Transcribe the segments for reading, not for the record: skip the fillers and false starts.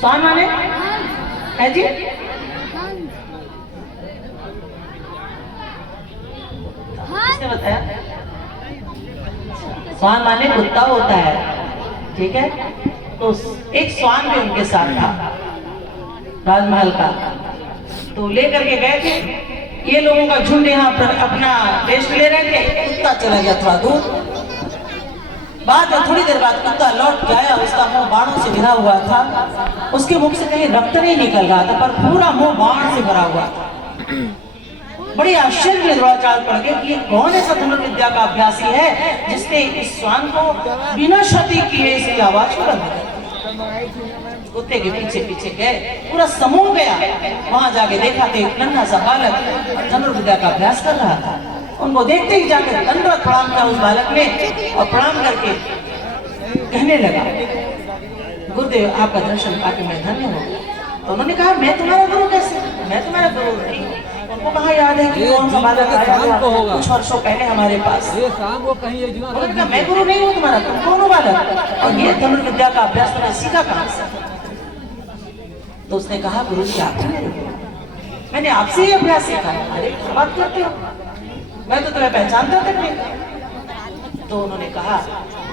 स्वान माने है जी? किसने बताया? स्वान माने कुत्ता होता है, ठीक है। तो एक स्वान भी उनके साथ था राजमहल का, तो लेकर के गए थे। ये लोगों का झुंड यहाँ पर अपना रेस्ट ले रहे थे। कुत्ता चला गया थोड़ा दूर, बाद में थोड़ी देर बाद कुत्ता लौट के आया। उसका मुंह बाणों से घिरा हुआ था, उसके मुख से कहीं रक्त नहीं निकल रहा था, पर पूरा मुंह बाण से भरा हुआ था। बड़ी आश्चर्य में द्रोणाचार्य पड़ गए कि ये कौन ऐसा धनुर्विद्या का अभ्यासी है जिसने इस स्वान को बिना क्षति किए इसकी आवाज को बंद कर। कुत्ते के पीछे पीछे गए, पूरा समूह गया। वहां जाके देखा तो एक नन्हा सा बालक धनुर्विद्या का अभ्यास कर रहा था। उनको देखते ही जाकर दंडवत प्रणाम किया उस बालक ने, और प्रणाम करके कहने लगा, गुरुदेव आपका दर्शन पाके मैं धन्य हूँ। तो उन्होंने कहा, मैं तुम्हारा गुरु कैसे? मैं तुम्हारा गुरु नहीं। उनको कहा याद है कि कौन सा बालक आया था कुछ वर्षों पहले हमारे पास। उन्होंने कहा, मैं गुरु नहीं हूँ तुम्हारा, तुम कौन हो बालक? और ये धनुर्विद्या का अभ्यास तुमने सीखा कहाँ से? तो उसने कहा, गुरु जी आप मैंने आपसे ही अभ्यास सीखा है। अरे बात करते हो, मैं तो तुम्हें पहचानता तक नहीं। तो उन्होंने कहा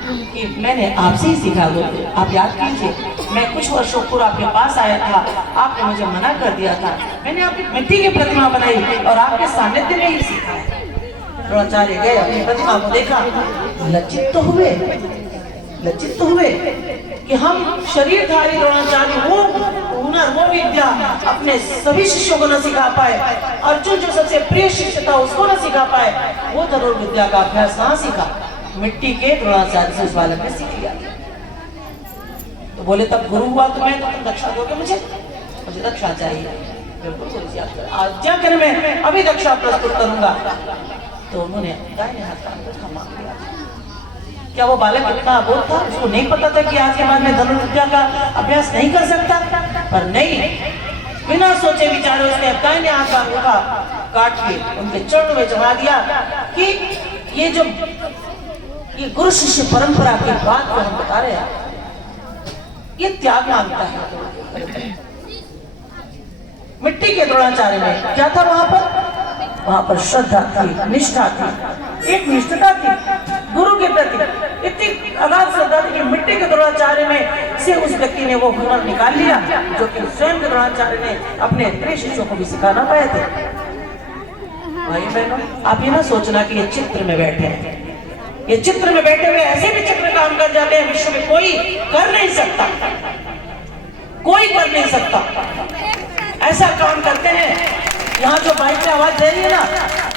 कि मैंने आपसे ही सीखा गुरु, आप याद कीजिए मैं कुछ वर्षों पूर्व आपके पास आया था, आपने मुझे मना कर दिया था, मैंने आपकी मिट्टी की प्रतिमा बनाई और आपके सानिध्य में ही सीखा। द्रोणाचार्य गए, अपनी प्रतिमा को देखा, लज्जित तो हुए कि हम शरीरधारी द्रोणाचार्य वो हुनर वो विद्या अपने सभी शिष्यों को न सिखा पाए, अर्जुन जो सबसे प्रिय शिष्य था उसको न सिखा पाए, वो धनुर्विद्या का अभ्यास कहाँ सीखा? मिट्टी के द्रोणाचार्य से उस बालक ने सीख लिया। तो बोले, तब गुरु हुआ तो मैं, तो तुम दक्षा दोगे मुझे दक्षा चाहिए। बिल्कुल गुरु जी आप आज्ञा करें, मैं अभी दक्षा प्रस्तुत करूंगा। तो उन्होंने दाहिने हाथ का अंगूठा मांग लिया। क्या वो बालक इतना अबोध था, उसको नहीं पता था कि आज के बाद में धनुर्विद्या का अभ्यास नहीं कर सकता? पर नहीं, बिना सोचे विचारे उसने दाहिने हाथ का अंगूठा काट के उनके चरणों में चढ़ा दिया कि ये गुरु शिष्य परंपरा की बात को हम बता रहे हैं, ये त्याग मांगता है। मिट्टी के द्रोणाचार्य में क्या था? वहां पर श्रद्धा थी, निष्ठा थी, एक निष्ठता थी गुरु के प्रति, इतनी अगाध श्रद्धा थी कि मिट्टी के द्रोणाचार्य में से उस व्यक्ति ने वो हुनर निकाल लिया जो कि स्वयं के द्रोणाचार्य ने अपने प्रिय शिष्यों को भी सिखा ना पाए थे। भाई बहनों, आप ये ना सोचना कि ये चित्र में बैठे हैं, ये चित्र में बैठे हुए ऐसे भी चित्र काम कर जाते हैं विश्व में कोई कर नहीं सकता, कोई कर नहीं सकता। ऐसा काम करते हैं। यहाँ जो बाइक पे आवाज दे रही है ना,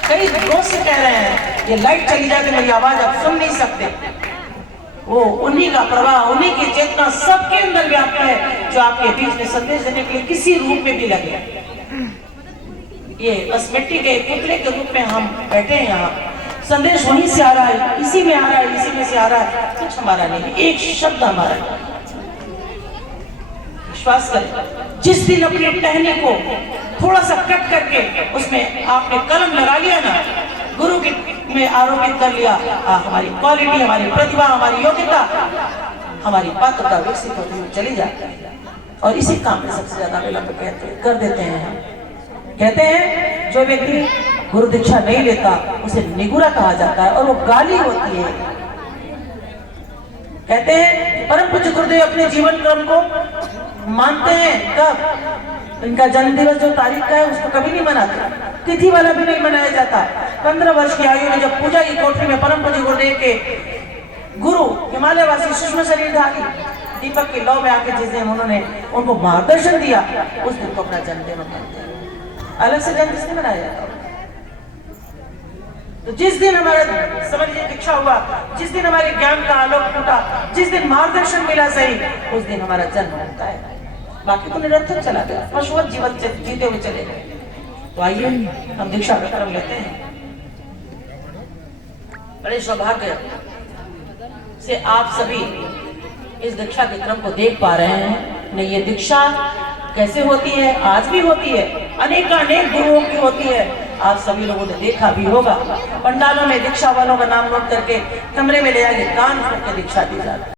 कई दोस्त से कह रहे हैं ये लाइट चली जाती मेरी आवाज आप सुन नहीं सकते। वो उन्हीं का प्रवाह, उन्हीं की चेतना सबके अंदर व्याप्त है जो आपके बीच में संदेश देने के लिए किसी रूप में भी लगे। ये बस मिट्टी के पुतले के रूप में हम बैठे हैं यहाँ, संदेश वहीं से आ रहा है, इसी में आ रहा है, इसी में से आ रहा है, कुछ हमारा नहीं, एक शब्द हमारा। विश्वास करें, जिस दिन अपनी टहनी को थोड़ा सा कट करके उसमें आपने कलम लगा लिया ना, गुरु के में आरोपित कर लिया, हमारी क्वालिटी, हमारी प्रतिभा, हमारी योग्यता, हमारी पात्रता विकसित होती हुई चली जाती है। और इसी काम में सबसे ज्यादा विलंब कर देते हैं। कहते हैं जो व्यक्ति गुरु दीक्षा नहीं लेता उसे निगुरा कहा जाता है और वो गाली होती है। कहते हैं परम पूज्य गुरुदेव अपने जीवन क्रम को मानते हैं कब? इनका जन्म दिवस जो तारीख का है उसको कभी नहीं मनाते, तिथि वाला भी नहीं मनाया जाता। 15 वर्ष की आयु में जब पूजा की कोठरी में परम पूज्य गुरुदेव के गुरु हिमालयवासी सूक्ष्म शरीरधारी दीपक की लौ में आके जिस दिन उन्होंने उनको मार्गदर्शन दिया, उस दिन को अपना जन्मदिन मनाते हैं। अलग से जन्म किसने मनाया जाता? तो जिस दिन हमारा समझ लीजिए दीक्षा हुआ, जिस दिन हमारे ज्ञान का आलोक फूटा, जिस दिन मार्गदर्शन मिला सही, उस दिन हमारा जन्म होता है। बाकी तो निरर्थक चला गया, पशुवत जीवन जीते हुए चले गए। तो आइए हम दीक्षा का क्रम लेते हैं। बड़े सौभाग्य से आप सभी इस दीक्षा के क्रम को देख पा रहे हैं। नहीं, ये दीक्षा कैसे होती है? आज भी होती है, अनेक गुरुओं की होती है। आप सभी लोगों ने देखा भी होगा, पंडालों में दीक्षा वालों का नाम नोट करके कमरे में ले जाके कान ठोक के दीक्षा दी जाती है।